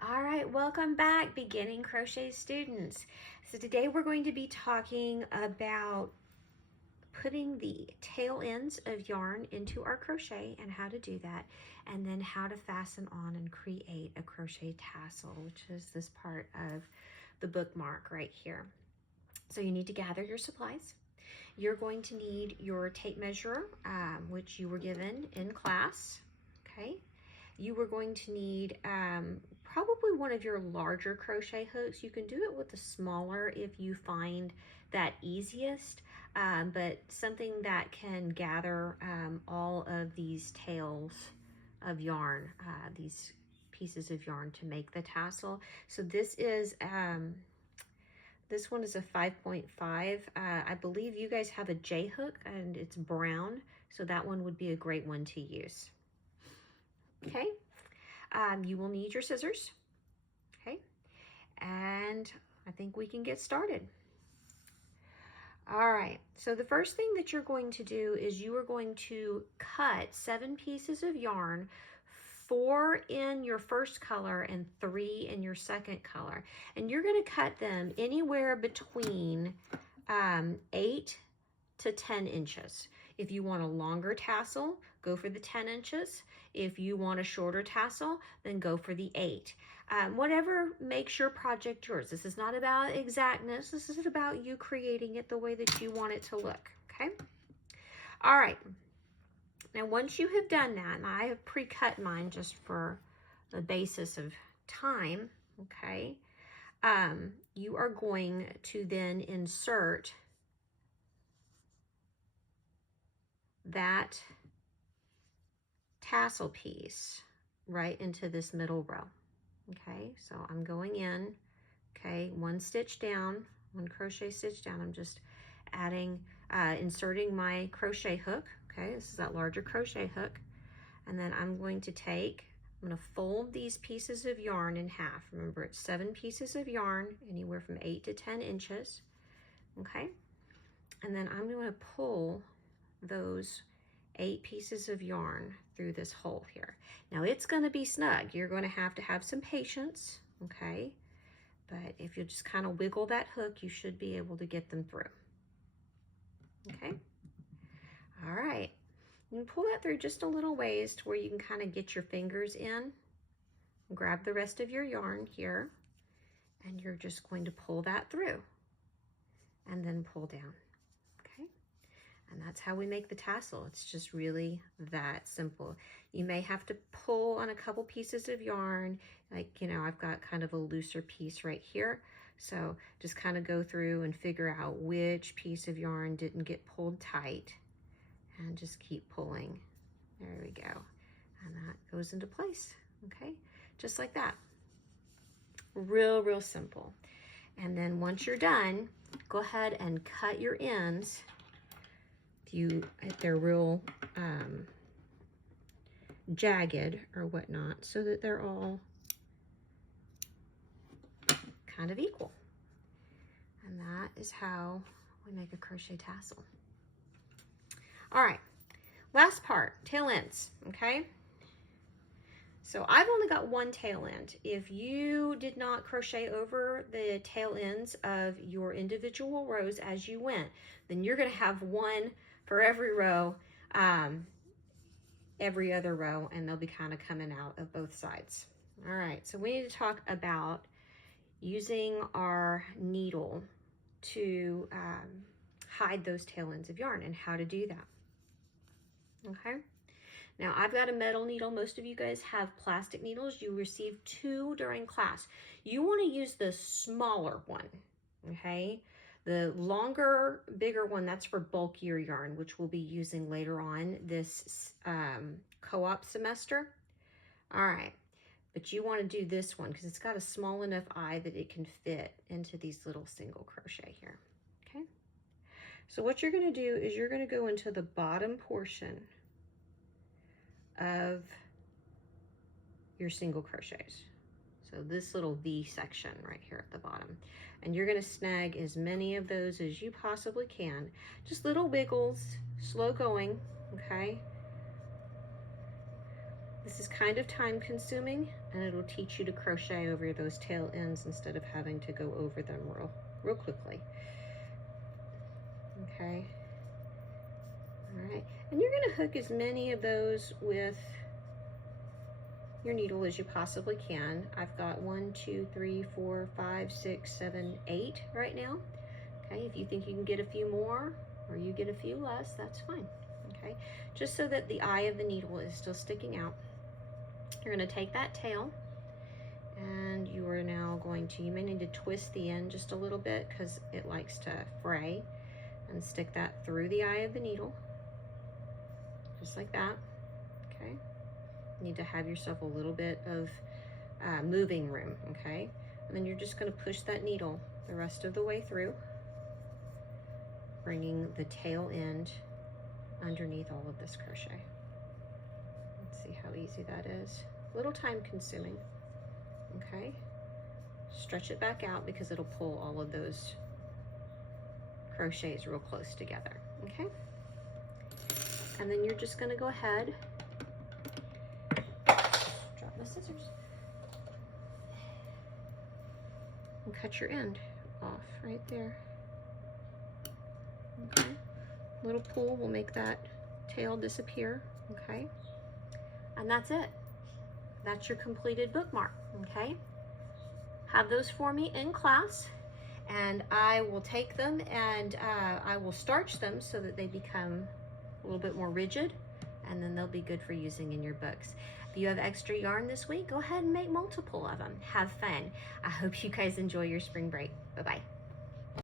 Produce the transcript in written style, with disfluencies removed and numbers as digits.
All right, welcome back, beginning crochet students. So today we're going to be talking about putting the tail ends of yarn into our crochet and how to do that, and then how to fasten on and create a crochet tassel, which is this part of the bookmark right here. So you need to gather your supplies. You're going to need your tape measure, which you were given in class, okay? You were going to need probably one of your larger crochet hooks. You can do it with a smaller if you find that easiest, but something that can gather all of these tails of yarn, these pieces of yarn to make the tassel. So this one is a 5.5. I believe you guys have a J hook and it's brown, so that one would be a great one to use. Okay. You will need your scissors, okay? And I think we can get started. All right, so the first thing that you're going to do is you are going to cut 7 pieces of yarn, 4 in your first color and 3 in your second color. And you're gonna cut them anywhere between 8 to 10 inches. If you want a longer tassel, go for the 10 inches. If you want a shorter tassel, then go for the 8. Whatever makes your project yours. This is not about exactness. This is about you creating it the way that you want it to look, okay? All right. Now, once you have done that, and I have pre-cut mine just for the basis of time, okay? You are going to then insert that tassel piece right into this middle row. Okay, so I'm going in, okay, 1 stitch down, 1 crochet stitch down. I'm just adding, inserting my crochet hook. Okay, this is that larger crochet hook. And then I'm going to fold these pieces of yarn in half. Remember, it's 7 pieces of yarn, anywhere from 8 to 10 inches. Okay, and then I'm going to pull those 8 pieces of yarn through this hole here. Now it's going to be snug. You're going to have some patience, okay? But if you just kind of wiggle that hook, you should be able to get them through. Okay? All right. You can pull that through just a little ways to where you can kind of get your fingers in. Grab the rest of your yarn here, and you're just going to pull that through and then pull down. Okay? And that's how we make the tassel. It's just really that simple. You may have to pull on a couple pieces of yarn. Like, you know, I've got kind of a looser piece right here. So just kind of go through and figure out which piece of yarn didn't get pulled tight and just keep pulling. There we go. And that goes into place, okay? Just like that. Real simple. And then once you're done, go ahead and cut your ends if they're real jagged or whatnot, so that they're all kind of equal. And that is how we make a crochet tassel. All right, last part, tail ends, okay? So I've only got 1 tail end. If you did not crochet over the tail ends of your individual rows as you went, then you're gonna have 1 for every row, every other row, and they'll be kind of coming out of both sides. All right, so we need to talk about using our needle to hide those tail ends of yarn and how to do that. Okay, now I've got a metal needle. Most of you guys have plastic needles. You received 2 during class. You want to use the smaller one, okay? The longer, bigger one, that's for bulkier yarn, which we'll be using later on this co-op semester. All right, but you want to do this one because it's got a small enough eye that it can fit into these little single crochet here, okay? So what you're going to do is you're going to go into the bottom portion of your single crochets. So this little V section right here at the bottom. And you're gonna snag as many of those as you possibly can. Just little wiggles, slow going, okay? This This is kind of time consuming, and it'll teach you to crochet over those tail ends instead of having to go over them real quickly. Okay. All right, and you're going to hook as many of those with your needle as you possibly can. I've got 1, 2, 3, 4, 5, 6, 7, 8 right now. Okay, if you think you can get a few more or you get a few less, that's fine. Okay, just so that the eye of the needle is still sticking out. You're going to take that tail, and you are now going to, you may need to twist the end just a little bit because it likes to fray, and stick that through the eye of the needle, just like that. Okay, you need to have yourself a little bit of moving room. Okay, and then you're just going to push that needle the rest of the way through, bringing the tail end underneath all of this crochet. Let's see how easy that is. A little time consuming. Okay, stretch it back out because it'll pull all of those crochets real close together. Okay, and then you're just going to go ahead, drop my scissors, and cut your end off right there. Okay, little pull will make that tail disappear. Okay, and that's it. That's your completed bookmark. Okay, have those for me in class, and I will take them and I will starch them so that they become a little bit more rigid, and then they'll be good for using in your books. If you have extra yarn this week, go ahead and make multiple of them. Have fun. I hope you guys enjoy your spring break. Bye-bye.